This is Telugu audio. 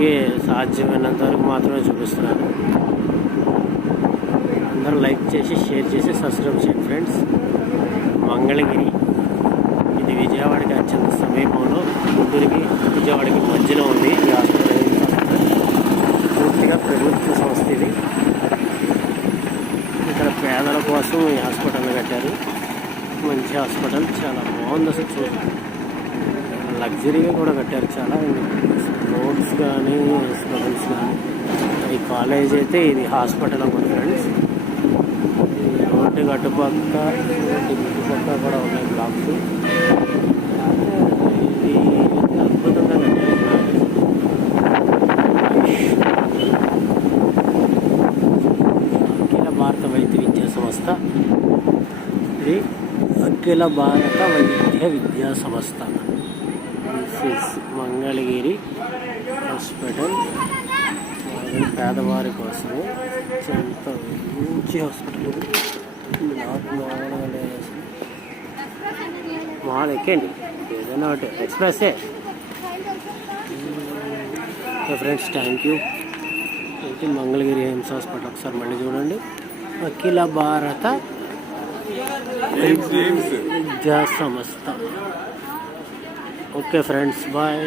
అందరికీ సాధ్యమైనంత వరకు మాత్రమే చూపిస్తున్నాను. అందరూ లైక్ చేసి షేర్ చేసి సబ్స్క్రైబ్ చేయండి ఫ్రెండ్స్. మంగళగిరి ఇది విజయవాడకి అత్యంత సమీపంలో, గుంటూరుకి విజయవాడకి మధ్యలో ఉంది ఈ హాస్పిటల్. పూర్తిగా ప్రభుత్వ సంస్థ ఇది. ఇక్కడ పేదల కోసం ఈ హాస్పిటల్ని కట్టారు. మంచి హాస్పిటల్, చాలా బాగుంది. అసలు చూడండి, లగ్జరీగా కూడా కట్టారు. చాలా రోడ్స్ కానీ హాస్పిటల్స్ కానీ. ఈ కాలేజ్ అయితే ఇది హాస్పిటల్ అన్నమాట ఫ్రెండ్స్. రోడ్డు అటుపక్క ఇటుపక్క కూడా ఉన్నాయి బ్లాక్స్. ఇది అద్భుతంగా కట్టారు. అఖిల భారత వైద్య విద్యా సంస్థ. ఇది అఖిల భారత వైద్య విద్యా సంస్థ. మంగళగిరి హాస్పిటల్ పేదవారి కోసం ఎంత మంచి హాస్పిటల్. మాల్ ఎక్కండి, ఏదైనా ఒకటి ఎక్స్ప్రెస్సే. Friends thank you. అయితే మంగళగిరి ఎయిమ్స్ హాస్పిటల్ ఒకసారి మళ్ళీ చూడండి. అఖిల భారత విద్యా సంస్థ. Okay friends, bye.